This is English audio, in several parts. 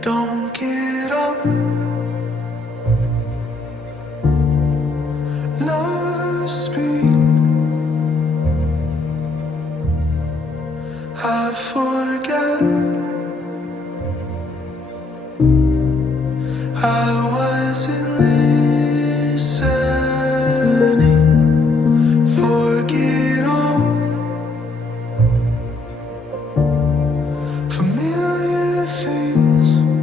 Don't get up. Love speak. I forget. I wasn't listening. Forget all familiar things.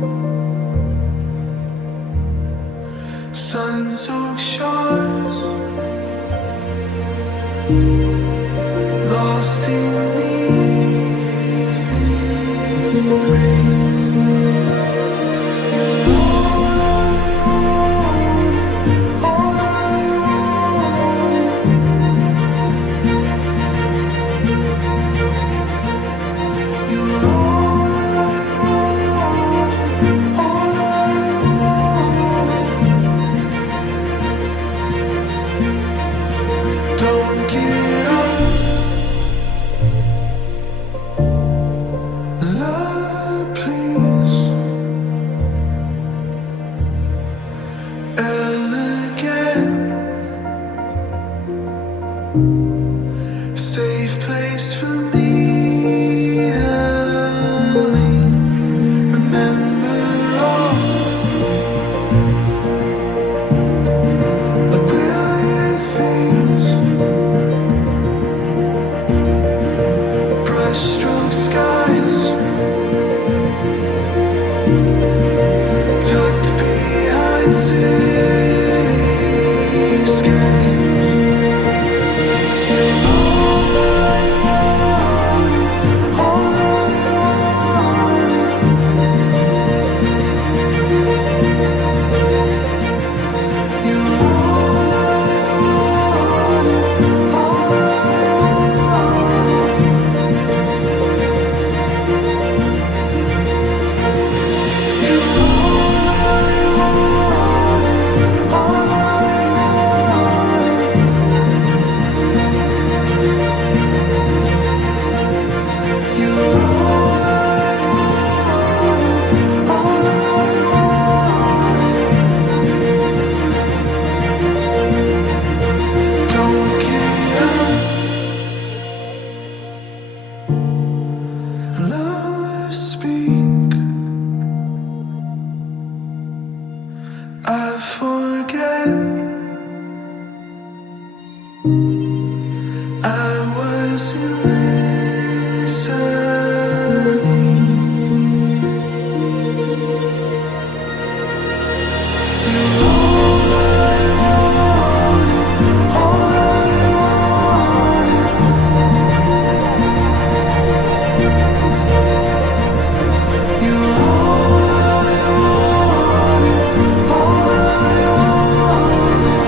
Sun-soaked shores, lost in evening rain. You're all I wanted, all I wanted. You're all I wanted, all I wanted. Don't get up. Love, please. Elegant. Safe place for me to lean. Remember all the brilliant things. Brushstroke skies tucked behind cityscapes. You're all I wanted, all I wanted. You're all I wanted, all I wanted. You're all I wanted, all I wanted. You're all I wanted, all I wanted. Don't get up. Love speak. I forget. I wasn't listening. You're all I wanted, all I wanted. You're all I wanted, all I wanted.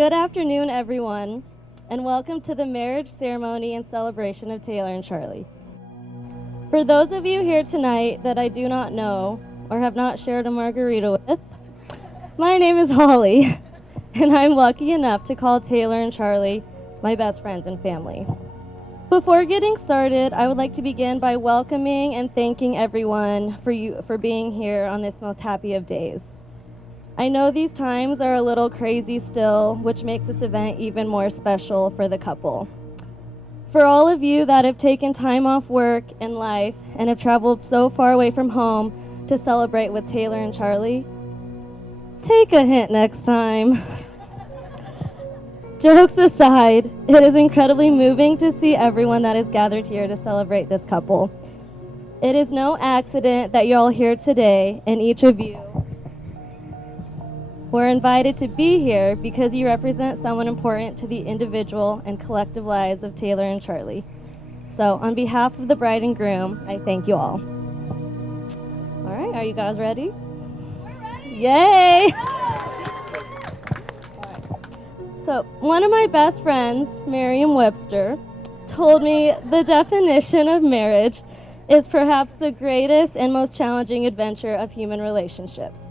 Good afternoon, everyone, and welcome to the marriage ceremony and celebration of Taylor and Charlie. For those of you here tonight that I do not know or have not shared a margarita with, my name is Holly, and I'm lucky enough to call Taylor and Charlie my best friends and family. Before getting started, I would like to begin by welcoming and thanking everyone for being here on this most happy of days. I know these times are a little crazy still, which makes this event even more special for the couple. For all of you that have taken time off work and life and have traveled so far away from home to celebrate with Taylor and Charlie, take a hint next time. Jokes aside, it is incredibly moving to see everyone that is gathered here to celebrate this couple. It is no accident that you're all here today, and each of you were invited to be here because you represent someone important to the individual and collective lives of Taylor and Charlie. So, on behalf of the bride and groom, I thank you all. All right, are you guys ready? We're ready! Yay! So, one of my best friends, Merriam-Webster, told me the definition of marriage is perhaps the greatest and most challenging adventure of human relationships.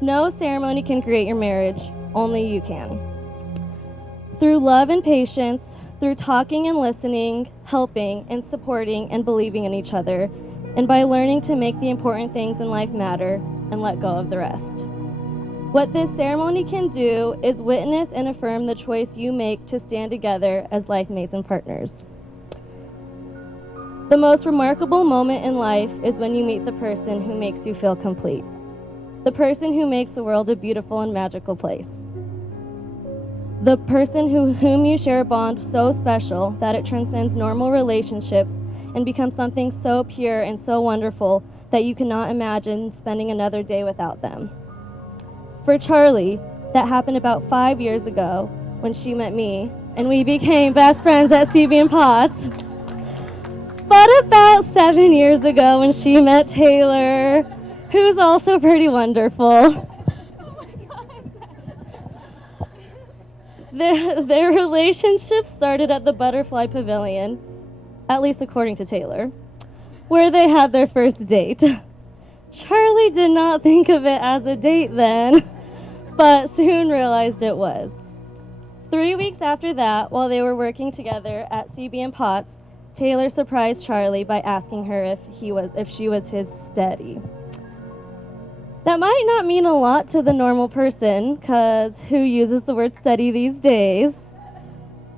No ceremony can create your marriage, only you can. Through love and patience, through talking and listening, helping and supporting and believing in each other, and by learning to make the important things in life matter and let go of the rest. What this ceremony can do is witness and affirm the choice you make to stand together as life mates and partners. The most remarkable moment in life is when you meet the person who makes you feel complete. The person who makes the world a beautiful and magical place. The person whom you share a bond so special that it transcends normal relationships and becomes something so pure and so wonderful that you cannot imagine spending another day without them. For Charlie, that happened about 5 years ago when she met me, and we became best friends at CB and Potts. But about 7 years ago when she met Taylor, who's also pretty wonderful. Their relationship started at the Butterfly Pavilion, at least according to Taylor, where they had their first date. Charlie did not think of it as a date then, but soon realized it was. 3 weeks after that, while they were working together at CB and Potts, Taylor surprised Charlie by asking her if she was his steady. That might not mean a lot to the normal person, because who uses the word steady these days?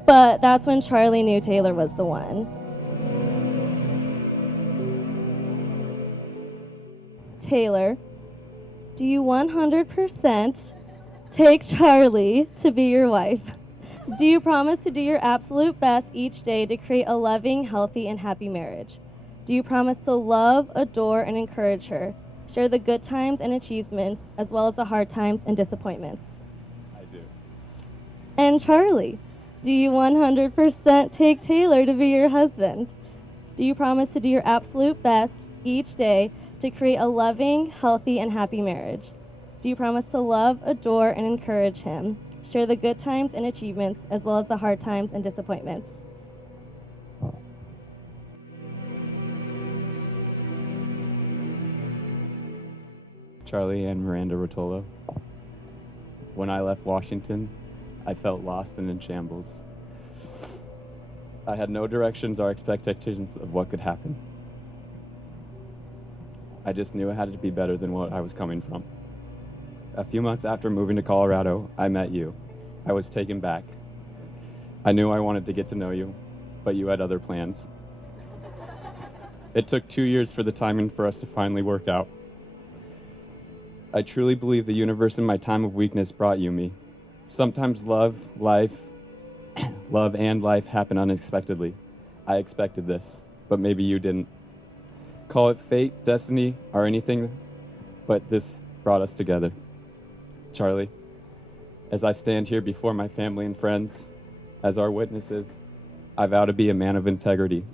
But that's when Charlie knew Taylor was the one. Taylor, do you 100% take Charlie to be your wife? Do you promise to do your absolute best each day to create a loving, healthy, and happy marriage? Do you promise to love, adore, and encourage her? Share the good times and achievements, as well as the hard times and disappointments? I do. And Charlie, do you 100% take Taylor to be your husband? Do you promise to do your absolute best each day to create a loving, healthy, and happy marriage? Do you promise to love, adore, and encourage him? Share the good times and achievements, as well as the hard times and disappointments? Charlie and Miranda Rotolo. When I left Washington, I felt lost and in shambles. I had no directions or expectations of what could happen. I just knew it had to be better than what I was coming from. A few months after moving to Colorado, I met you. I was taken back. I knew I wanted to get to know you, but you had other plans. It took 2 years for the timing for us to finally work out. I truly believe the universe in my time of weakness brought you me. Sometimes love and life happen unexpectedly. I expected this, but maybe you didn't. Call it fate, destiny, or anything, but this brought us together. Charlie, as I stand here before my family and friends, as our witnesses, I vow to be a man of integrity.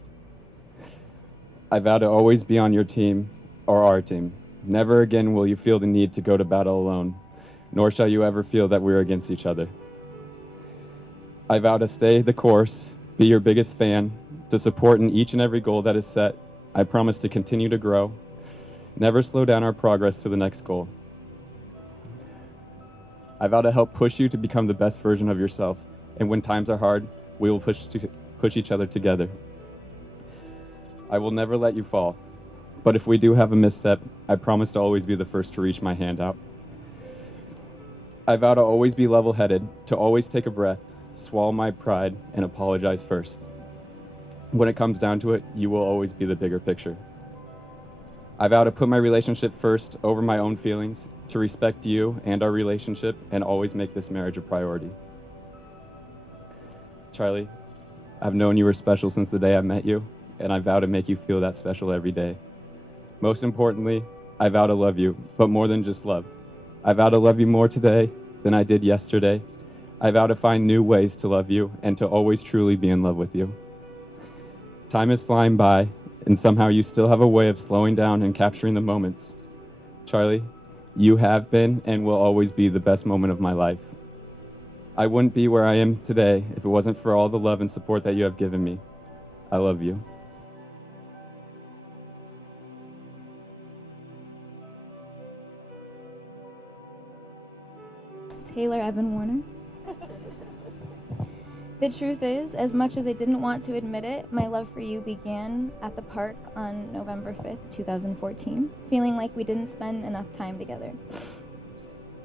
I vow to always be on your team or our team. Never again will you feel the need to go to battle alone, nor shall you ever feel that we're against each other. I vow to stay the course, be your biggest fan, to support in each and every goal that is set. I promise to continue to grow, never slow down our progress to the next goal. I vow to help push you to become the best version of yourself, and when times are hard, we will push each other together. I will never let you fall, but if we do have a misstep, I promise to always be the first to reach my hand out. I vow to always be level-headed, to always take a breath, swallow my pride, and apologize first. When it comes down to it, you will always be the bigger picture. I vow to put my relationship first over my own feelings, to respect you and our relationship, and always make this marriage a priority. Charlie, I've known you were special since the day I met you, and I vow to make you feel that special every day. Most importantly, I vow to love you, but more than just love. I vow to love you more today than I did yesterday. I vow to find new ways to love you and to always truly be in love with you. Time is flying by, and somehow you still have a way of slowing down and capturing the moments. Charlie, you have been and will always be the best moment of my life. I wouldn't be where I am today if it wasn't for all the love and support that you have given me. I love you. Taylor Evan Warner. The truth is, as much as I didn't want to admit it, my love for you began at the park on November 5th, 2014, feeling like we didn't spend enough time together.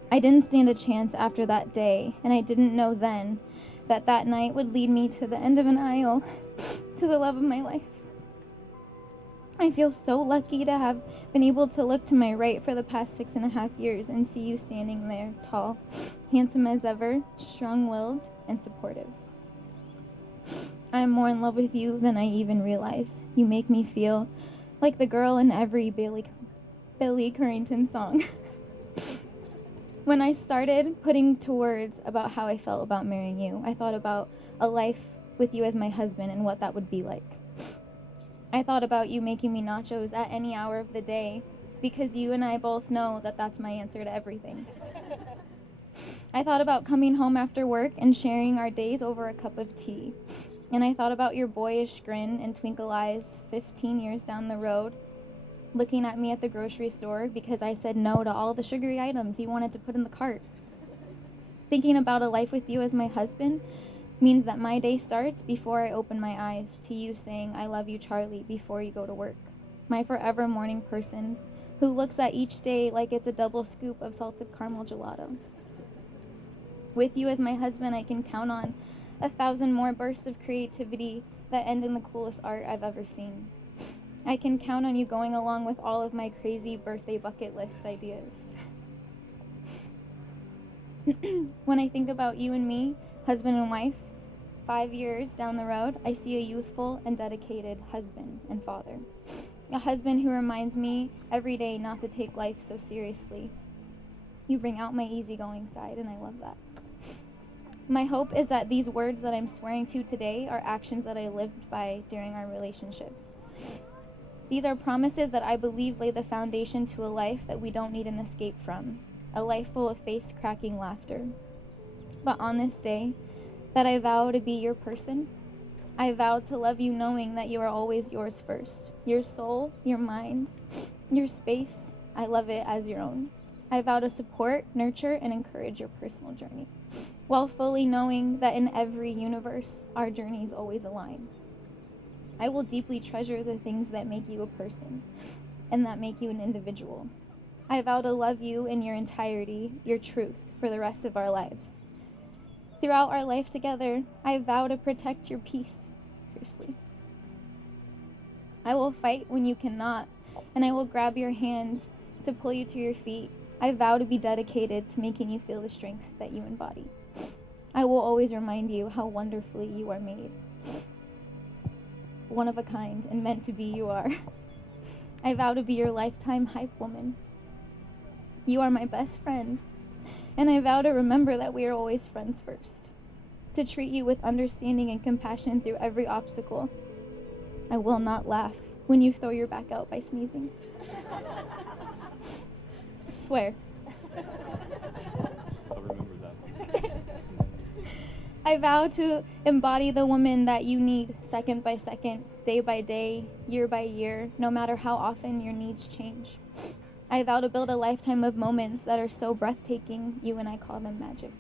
I didn't stand a chance after that day, and I didn't know then that that night would lead me to the end of an aisle, to the love of my life. I feel so lucky to have been able to look to my right for the past 6.5 years and see you standing there, tall, handsome as ever, strong-willed, and supportive. I am more in love with you than I even realize. You make me feel like the girl in every Billy Currington song. When I started putting to words about how I felt about marrying you, I thought about a life with you as my husband and what that would be like. I thought about you making me nachos at any hour of the day because you and I both know that that's my answer to everything. I thought about coming home after work and sharing our days over a cup of tea. And I thought about your boyish grin and twinkle eyes 15 years down the road, looking at me at the grocery store because I said no to all the sugary items you wanted to put in the cart. Thinking about a life with you as my husband means that my day starts before I open my eyes to you saying, "I love you, Charlie," before you go to work. My forever morning person who looks at each day like it's a double scoop of salted caramel gelato. With you as my husband, I can count on 1,000 more bursts of creativity that end in the coolest art I've ever seen. I can count on you going along with all of my crazy birthday bucket list ideas. When I think about you and me, husband and wife, 5 years down the road, I see a youthful and dedicated husband and father. A husband who reminds me every day not to take life so seriously. You bring out my easygoing side, and I love that. My hope is that these words that I'm swearing to today are actions that I lived by during our relationship. These are promises that I believe lay the foundation to a life that we don't need an escape from, a life full of face-cracking laughter. But on this day, that I vow to be your person, I vow to love you knowing that you are always yours first. Your soul, your mind, your space, I love it as your own. I vow to support, nurture, and encourage your personal journey, while fully knowing that in every universe, our journeys always align. I will deeply treasure the things that make you a person and that make you an individual. I vow to love you in your entirety, your truth, for the rest of our lives. Throughout our life together, I vow to protect your peace fiercely. I will fight when you cannot, and I will grab your hand to pull you to your feet. I vow to be dedicated to making you feel the strength that you embody. I will always remind you how wonderfully you are made. One of a kind and meant to be you are. I vow to be your lifetime hype woman. You are my best friend, and I vow to remember that we are always friends first. To treat you with understanding and compassion through every obstacle. I will not laugh when you throw your back out by sneezing. Swear. I'll remember that. I vow to embody the woman that you need second by second, day by day, year by year, no matter how often your needs change. I vow to build a lifetime of moments that are so breathtaking, you and I call them magic.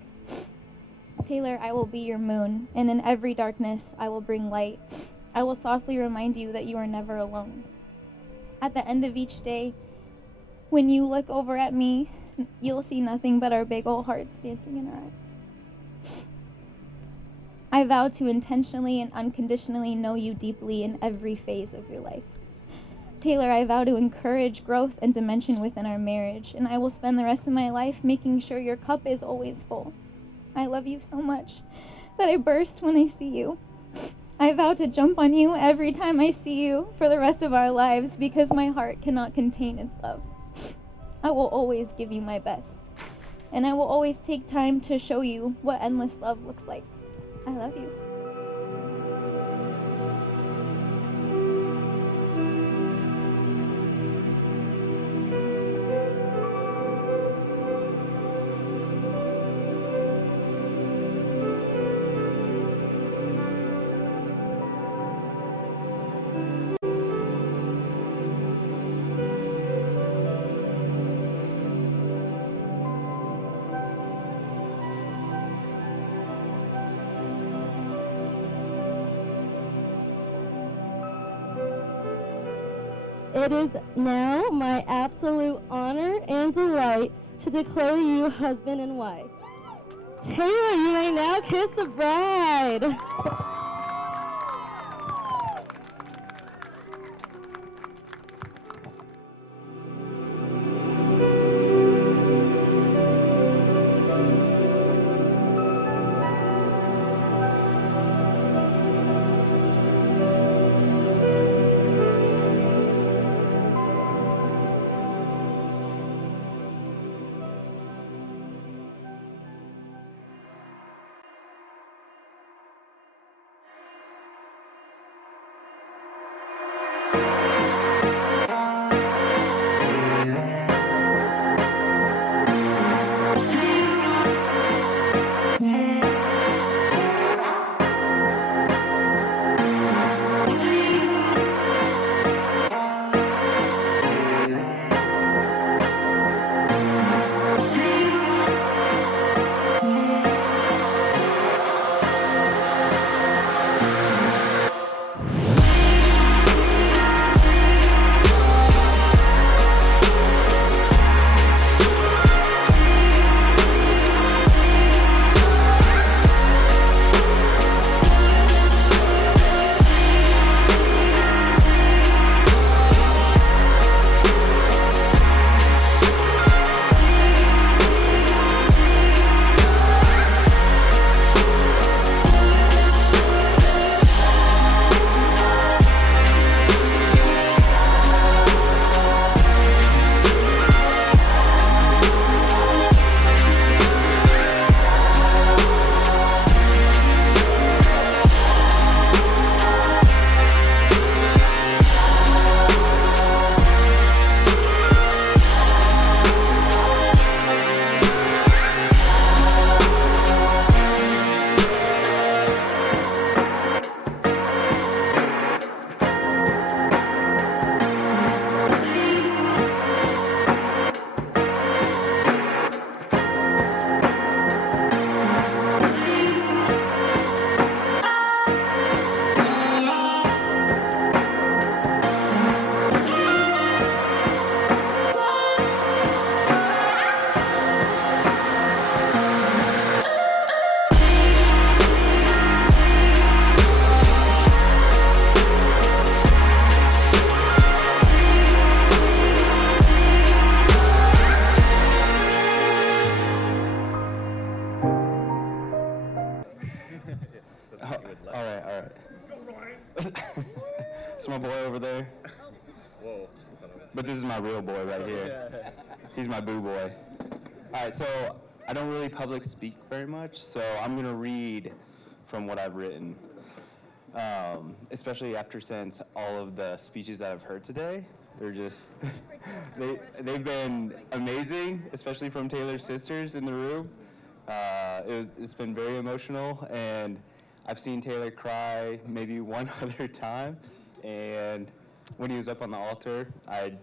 Taylor, I will be your moon, and in every darkness, I will bring light. I will softly remind you that you are never alone. At the end of each day, when you look over at me, you'll see nothing but our big old hearts dancing in our eyes. I vow to intentionally and unconditionally know you deeply in every phase of your life. Taylor, I vow to encourage growth and dimension within our marriage, and I will spend the rest of my life making sure your cup is always full. I love you so much that I burst when I see you. I vow to jump on you every time I see you for the rest of our lives because my heart cannot contain its love. I will always give you my best, and I will always take time to show you what endless love looks like. I love you. It is now my absolute honor and delight to declare you husband and wife. Taylor, you may now kiss the bride. All right. It's my boy over there. Whoa. But this is my real boy right here. He's my boo boy. All right, so I don't really public speak very much, so I'm going to read from what I've written. Especially since all of the speeches that I've heard today, they're just, they've been amazing, especially from Taylor's sisters in the room. It's been very emotional, and I've seen Taylor cry maybe one other time, and when he was up on the altar, I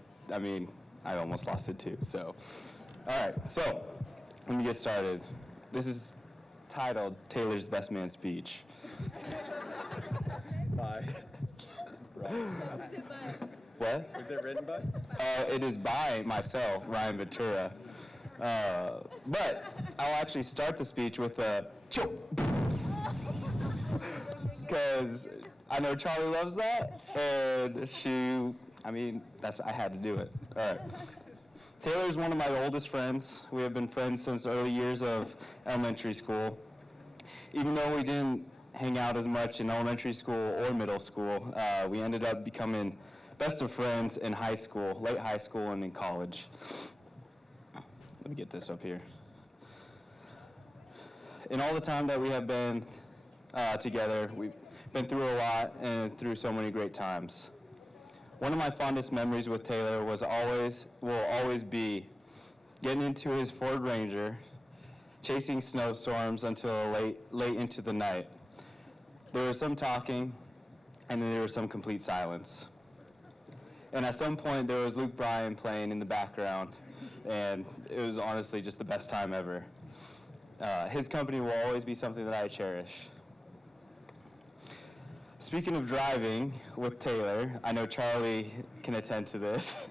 almost lost it too. So, all right, so let me get started. This is titled Taylor's Best Man Speech. Bye. What? Was it written by? It is by myself, Ryan Ventura. But I'll actually start the speech with a choke. Because I know Charlie loves that, and I had to do it. All right. Taylor is one of my oldest friends. We have been friends since the early years of elementary school. Even though we didn't hang out as much in elementary school or middle school, we ended up becoming best of friends in high school, late high school, and in college. Let me get this up here. In all the time that we have been together, we've been through a lot and through so many great times. One of my fondest memories with Taylor will always be getting into his Ford Ranger, chasing snowstorms until late into the night. There was some talking, and then there was some complete silence. And at some point, there was Luke Bryan playing in the background, and it was honestly just the best time ever. His company will always be something that I cherish. Speaking of driving with Taylor, I know Charlie can attend to this,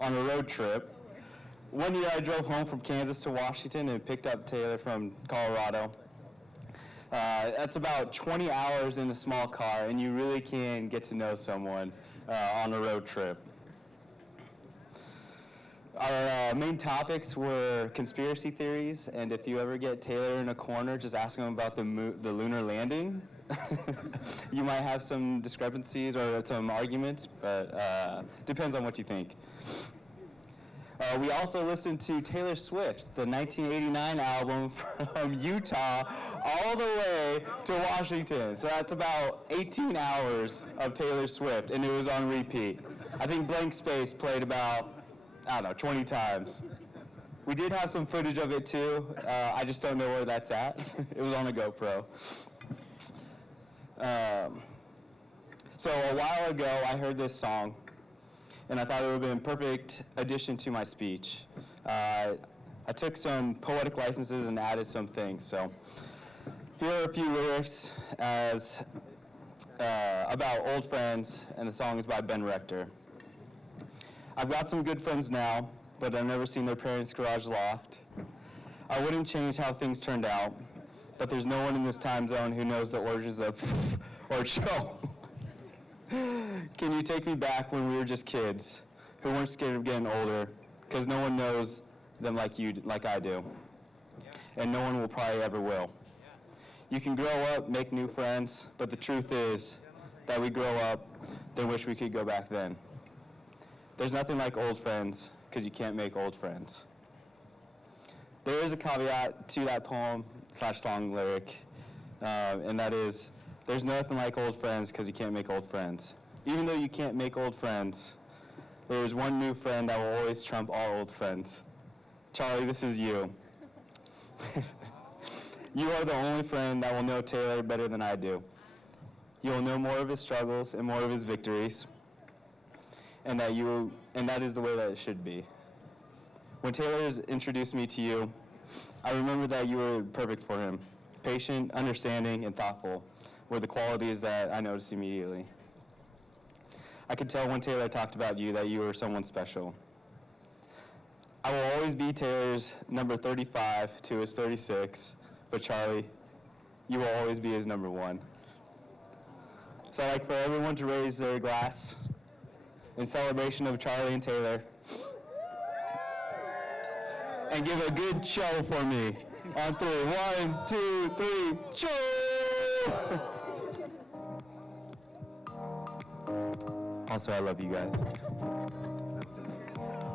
on a road trip. One year I drove home from Kansas to Washington and picked up Taylor from Colorado. That's about 20 hours in a small car, and you really can get to know someone on a road trip. Our main topics were conspiracy theories, and if you ever get Taylor in a corner, just ask him about the lunar landing. You might have some discrepancies or some arguments, but depends on what you think. We also listened to Taylor Swift, the 1989 album from Utah all the way to Washington. So that's about 18 hours of Taylor Swift, and it was on repeat. I think Blank Space played about, 20 times. We did have some footage of it too. I just don't know where that's at. It was on a GoPro. So a while ago, I heard this song, and I thought it would have been a perfect addition to my speech. I took some poetic licenses and added some things. So here are a few lyrics about old friends, and the song is by Ben Rector. I've got some good friends now, but I've never seen their parents' garage loft. I wouldn't change how things turned out, but there's no one in this time zone who knows the origins of or show. Can you take me back when we were just kids, who weren't scared of getting older, because no one knows them like I do, and no one will probably ever will. You can grow up, make new friends, but the truth is that we grow up, then wish we could go back then. There's nothing like old friends, because you can't make old friends. There is a caveat to that poem/song lyric, and that is, there's nothing like old friends because you can't make old friends. Even though you can't make old friends, there is one new friend that will always trump all old friends. Charlie, this is you. You are the only friend that will know Taylor better than I do. You will know more of his struggles and more of his victories, and that is the way that it should be. When Taylor introduced me to you, I remember that you were perfect for him. Patient, understanding, and thoughtful were the qualities that I noticed immediately. I could tell when Taylor talked about you that you were someone special. I will always be Taylor's number 35 to his 36, but Charlie, you will always be his number 1. So I'd like for everyone to raise their glass in celebration of Charlie and Taylor, and give a good show for me. On 3, 1, 2, 3, show! Also, I love you guys.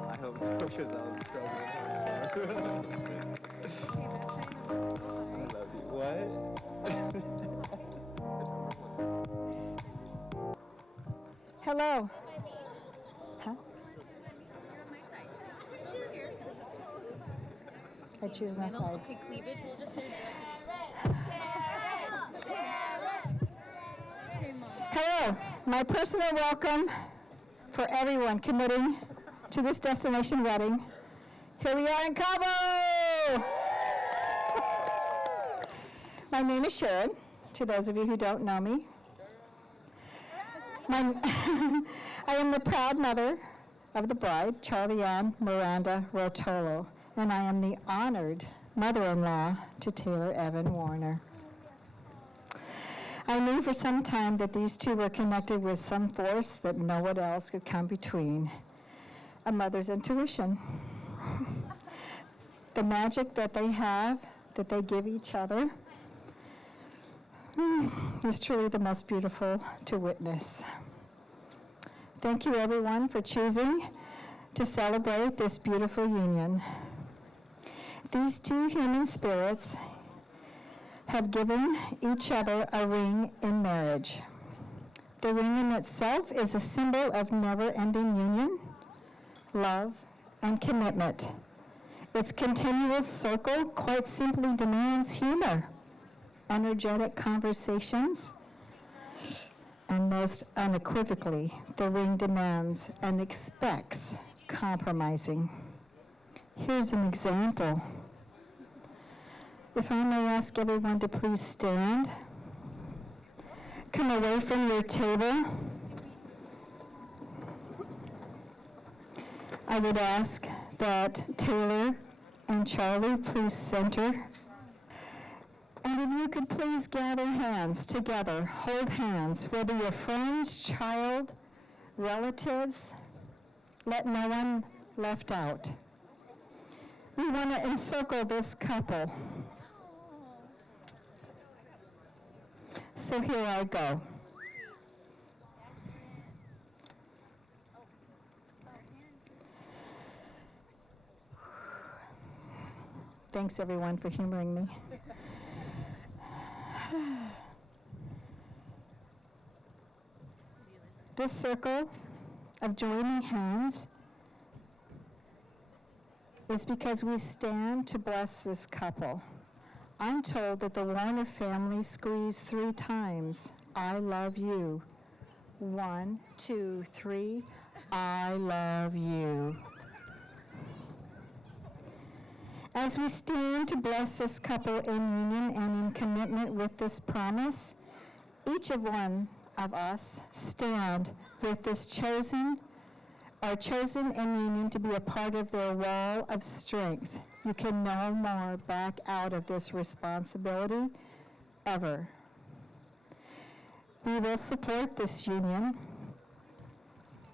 I hope so, because I was struggling. I love you. What? Hello. Huh? I choose no sides. Hello, my personal welcome for everyone committing to this destination wedding. Here we are in Cabo! My name is Sharon, to those of you who don't know me. I am the proud mother of the bride, Charlie Ann Miranda Rotolo, and I am the honored mother-in-law to Taylor Evan Warner. I knew for some time that these two were connected with some force that no one else could come between. A mother's intuition. The magic that they have, that they give each other, is truly the most beautiful to witness. Thank you, everyone, for choosing to celebrate this beautiful union. These two human spirits have given each other a ring in marriage. The ring in itself is a symbol of never-ending union, love, and commitment. Its continuous circle quite simply demands humor, energetic conversations, and most unequivocally, the ring demands and expects compromising. Here's an example. If I may ask everyone to please stand. Come away from your table. I would ask that Taylor and Charlie please center. And if you could please gather hands together, hold hands, whether you're friends, child, relatives, let no one left out. We want to encircle this couple. So here I go. Thanks everyone for humoring me. This circle of joining hands is because we stand to bless this couple. I'm told that the Warner family squeezed 3 times, I love you. 1, 2, 3, I love you. As we stand to bless this couple in union and in commitment with this promise, each of one of us stand with this chosen in union to be a part of their wall of strength. You can no more back out of this responsibility ever. We will support this union.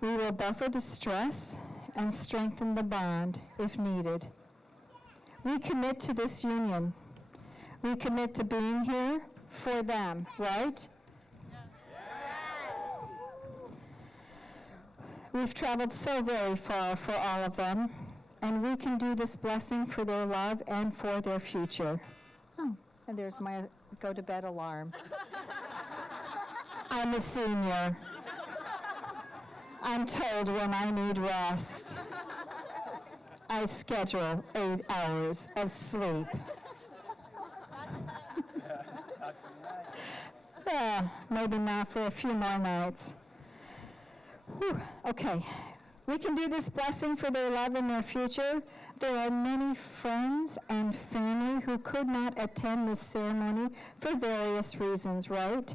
We will buffer the stress and strengthen the bond if needed. We commit to this union. We commit to being here for them, right? We've traveled so very far for all of them, and we can do this blessing for their love and for their future. Oh, and there's my go-to-bed alarm. I'm a senior. I'm told when I need rest. I schedule 8 hours of sleep. Maybe not for a few more nights. Whew, okay, we can do this blessing for their love and their future. There are many friends and family who could not attend this ceremony for various reasons, right?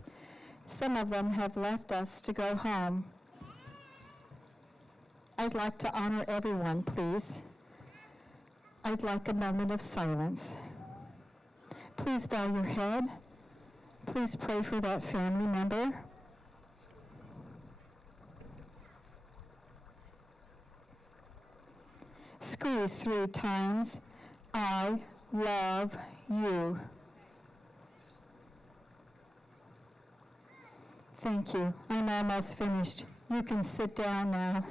Some of them have left us to go home. I'd like to honor everyone, please. I'd like a moment of silence. Please bow your head. Please pray for that family member. Squeeze 3 times, I love you. Thank you. I'm almost finished. You can sit down now.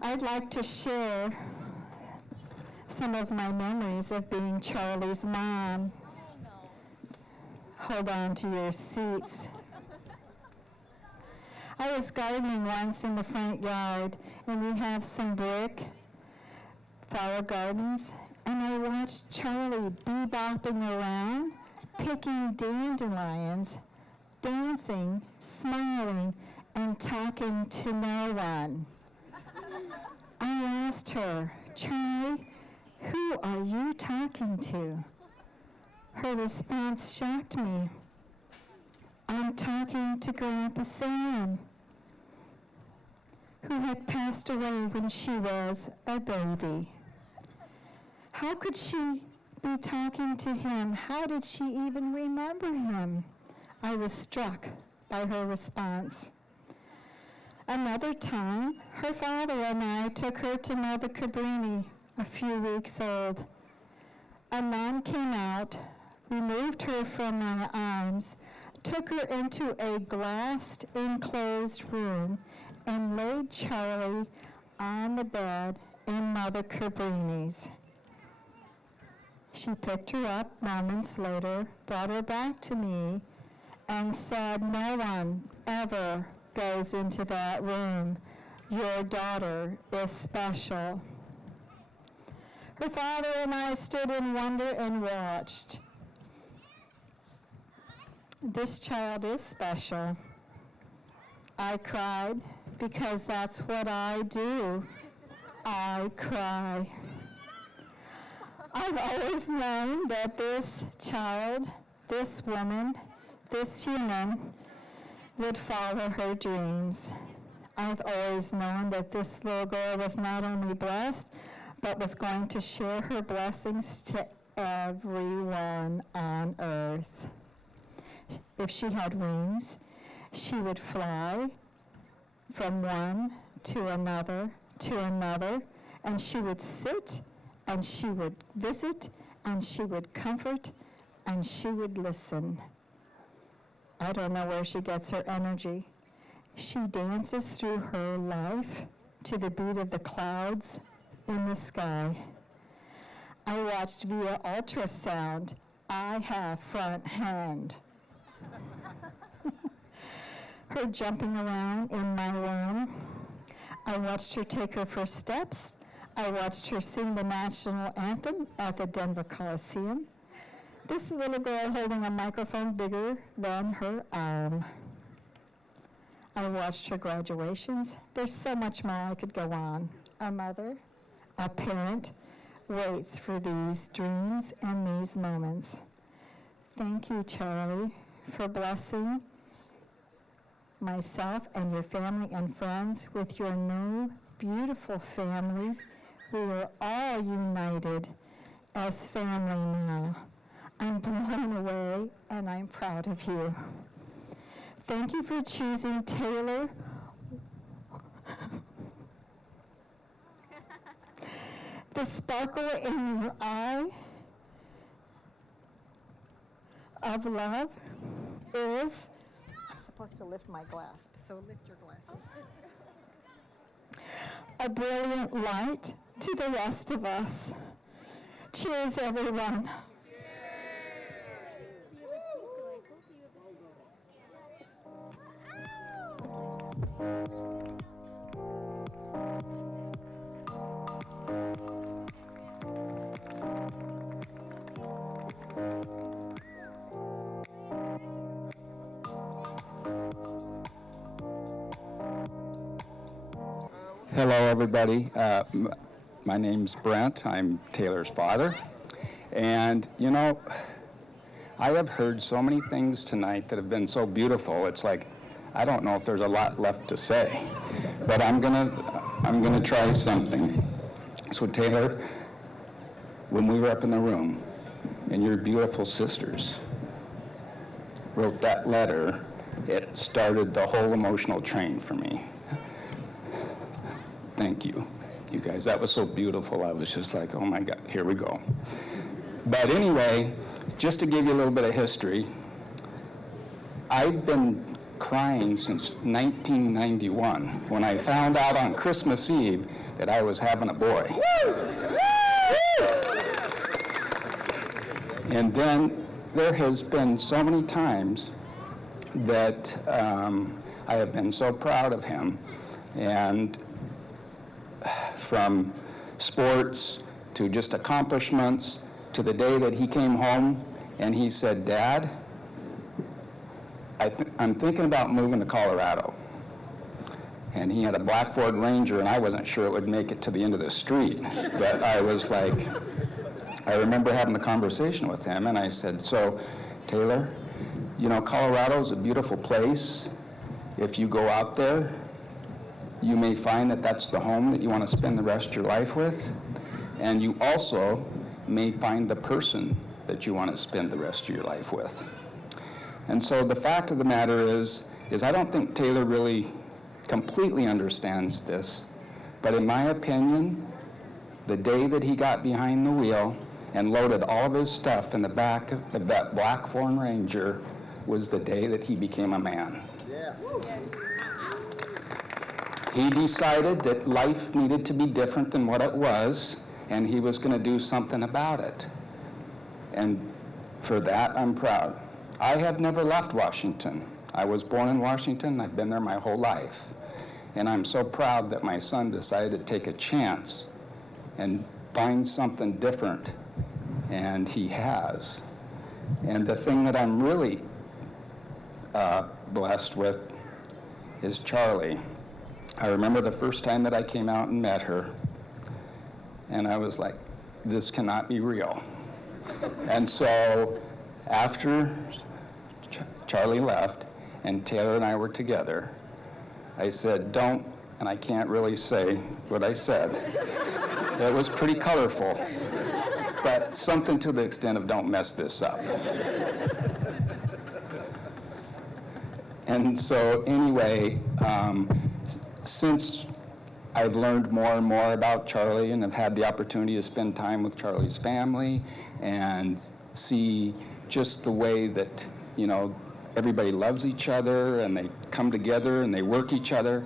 I'd like to share some of my memories of being Charlie's mom. Hold on to your seats. I was gardening once in the front yard, and we have some brick flower gardens, and I watched Charlie bebopping around, picking dandelions, dancing, smiling, and talking to no one. I asked her, "Charlie, who are you talking to?" Her response shocked me. "I'm talking to Grandpa Sam, who had passed away when she was a baby." How could she be talking to him? How did she even remember him? I was struck by her response. Another time, her father and I took her to Mother Cabrini, a few weeks old. A nun came out, removed her from my arms, took her into a glassed, enclosed room, and laid Charlie on the bed in Mother Cabrini's. She picked her up moments later, brought her back to me, and said, "No one ever goes into that room. Your daughter is special." Her father and I stood in wonder and watched. This child is special. I cried because that's what I do. I cry. I've always known that this child, this woman, this human would follow her dreams. I've always known that this little girl was not only blessed, but was going to share her blessings to everyone on earth. If she had wings, she would fly from one to another, and she would sit, and she would visit, and she would comfort, and she would listen. I don't know where she gets her energy. She dances through her life to the beat of the clouds in the sky. I watched via ultrasound. I have front hand. Her jumping around in my room. I watched her take her first steps. I watched her sing the national anthem at the Denver Coliseum. This little girl holding a microphone bigger than her arm. I watched her graduations. There's so much more I could go on. A mother, a parent, waits for these dreams and these moments. Thank you, Charlie, for blessing myself and your family and friends with your new, beautiful family. We are all united as family now. I'm blown away, and I'm proud of you. Thank you for choosing Taylor. The sparkle in your eye of love is, I'm supposed to lift my glass, so lift your glasses. A brilliant light to the rest of us. Cheers, everyone. Hello, everybody. My name's Brent. I'm Taylor's father. And, you know, I have heard so many things tonight that have been so beautiful. It's like, I don't know if there's a lot left to say, but I'm gonna try something. So, Taylor, when we were up in the room, and your beautiful sisters wrote that letter, it started the whole emotional train for me. Thank you, you guys. That was so beautiful. I was just like, oh my God, here we go. But anyway, just to give you a little bit of history, I've been crying since 1991 when I found out on Christmas Eve that I was having a boy. And then there has been so many times that I have been so proud of him. And from sports to just accomplishments to the day that he came home and he said, "Dad, I'm thinking about moving to Colorado." And he had a black Ford Ranger, and I wasn't sure it would make it to the end of the street. But I was like, I remember having a conversation with him, and I said, "So, Taylor, you know, Colorado's a beautiful place. If you go out there, you may find that that's the home that you want to spend the rest of your life with, and you also may find the person that you want to spend the rest of your life with." And so the fact of the matter is I don't think Taylor really completely understands this, but in my opinion, the day that he got behind the wheel and loaded all of his stuff in the back of that black Ford Ranger was the day that he became a man. He decided that life needed to be different than what it was, and he was going to do something about it. And for that, I'm proud. I have never left Washington. I was born in Washington. I've been there my whole life. And I'm so proud that my son decided to take a chance and find something different, and he has. And the thing that I'm really blessed with is Charlie. I remember the first time that I came out and met her, and I was like, this cannot be real. And so after Charlie left and Taylor and I were together, I said, don't, and I can't really say what I said. It was pretty colorful, but something to the extent of don't mess this up. And so anyway, since I've learned more and more about Charlie and have had the opportunity to spend time with Charlie's family and see just the way that, you know, everybody loves each other and they come together and they work each other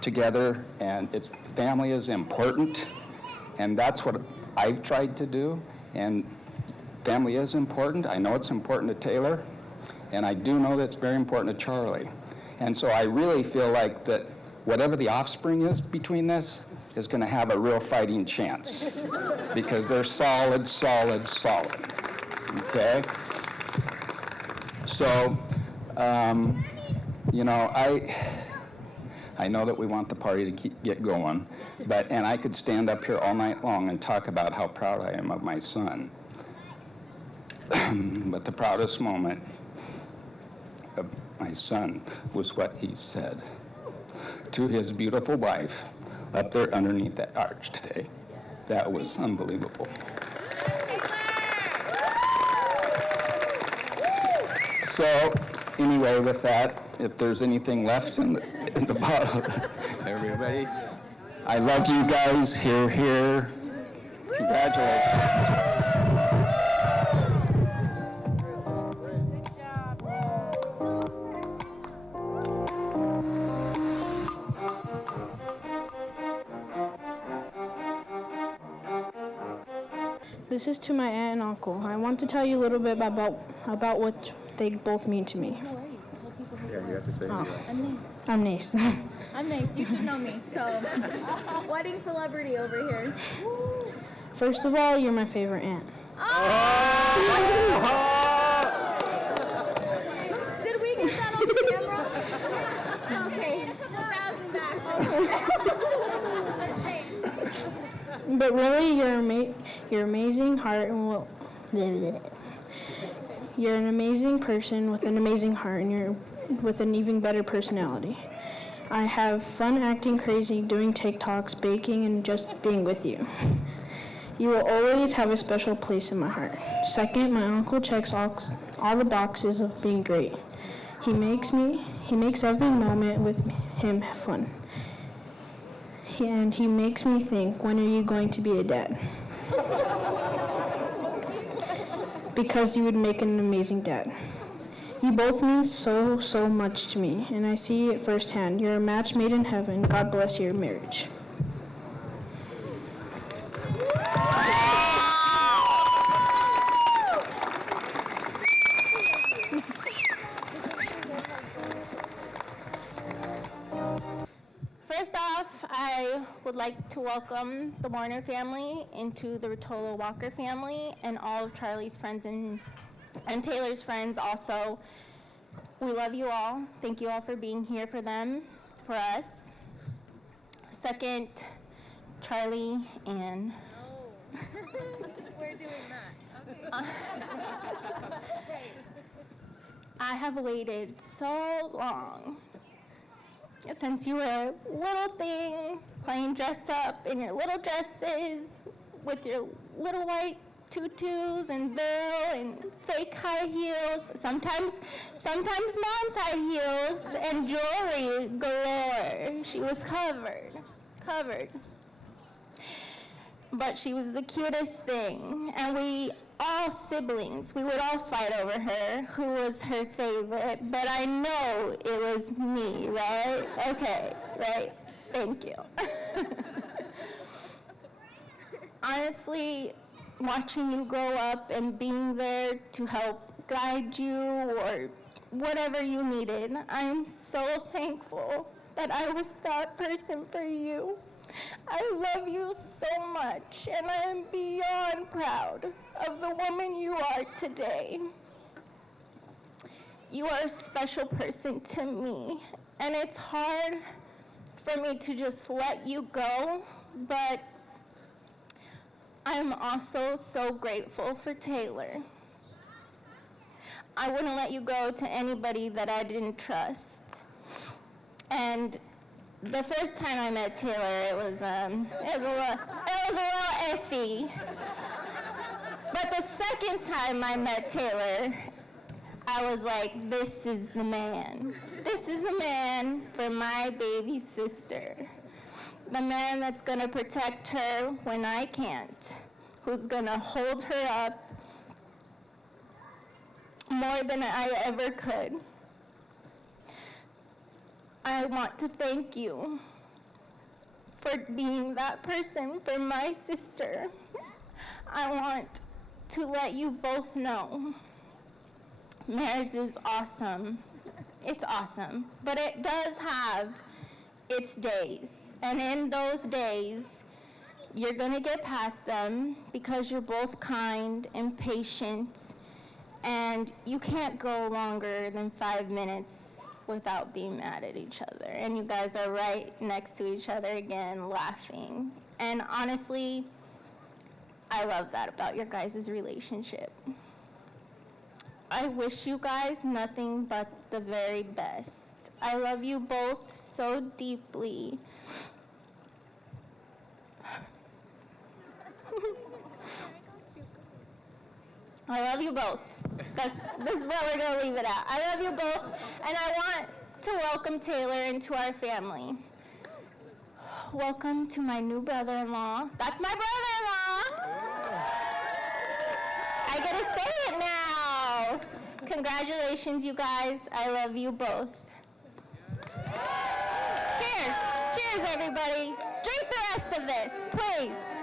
together, and it's family is important, and that's what I've tried to do, and family is important. I know it's important to Taylor, and I do know that it's very important to Charlie. And so I really feel like that whatever the offspring is between this is going to have a real fighting chance because they're solid, solid, solid. Okay? So, you know, I know that we want the party to get going, and I could stand up here all night long and talk about how proud I am of my son. But the proudest moment of my son was what he said to his beautiful wife up there underneath that arch today. That was unbelievable. So anyway, with that, if there's anything left in the bottle, everybody, I love you guys. Hear, hear. Congratulations. This is to my aunt and uncle. I want to tell you a little bit about what they both mean to me. Yeah, you have to say I'm Nace. I'm nice. You should know me. So, wedding celebrity over here. First of all, you're my favorite aunt. Did we get that on camera? Okay. 1,000 back. But really, you're amazing heart and you're an amazing person with an amazing heart, and you're with an even better personality. I have fun acting crazy, doing TikToks, baking, and just being with you. You will always have a special place in my heart. Second, my uncle checks all the boxes of being great. He makes every moment with him fun. And he makes me think, when are you going to be a dad? Because you would make an amazing dad. You both mean so, so much to me, and I see it firsthand. You're a match made in heaven. God bless your marriage. like to welcome the Warner family into the Rotolo Walker family and all of Charlie's friends and Taylor's friends also. We love you all. Thank you all for being here for them, for us. Second, Charlie and... We're doing that. Okay. I have waited so long since you were a little thing, playing dress up in your little dresses with your little white tutus and veil and fake high heels, sometimes mom's high heels and jewelry galore. She was covered. But she was the cutest thing, and we all siblings, we would all fight over her, who was her favorite, but I know it was me, right? Okay, right, thank you. Honestly, watching you grow up and being there to help guide you or whatever you needed, I'm so thankful that I was that person for you. I love you so much, and I am beyond proud of the woman you are today. You are a special person to me, and it's hard for me to just let you go, but I'm also so grateful for Taylor. I wouldn't let you go to anybody that I didn't trust. And the first time I met Taylor, it was a little iffy. But the second time I met Taylor, I was like, this is the man. This is the man for my baby sister. The man that's gonna protect her when I can't, who's gonna hold her up more than I ever could. I want to thank you for being that person for my sister. I want to let you both know marriage is awesome. It's awesome, but it does have its days. And in those days, you're gonna get past them because you're both kind and patient, and you can't go longer than 5 minutes without being mad at each other. And you guys are right next to each other again, laughing. And honestly, I love that about your guys' relationship. I wish you guys nothing but the very best. I love you both so deeply. I love you both. This is where we're going to leave it at. I love you both, and I want to welcome Taylor into our family. Welcome to my new brother-in-law. That's my brother-in-law. I get to say it now. Congratulations, you guys. I love you both. Cheers. Cheers, everybody. Drink the rest of this, please.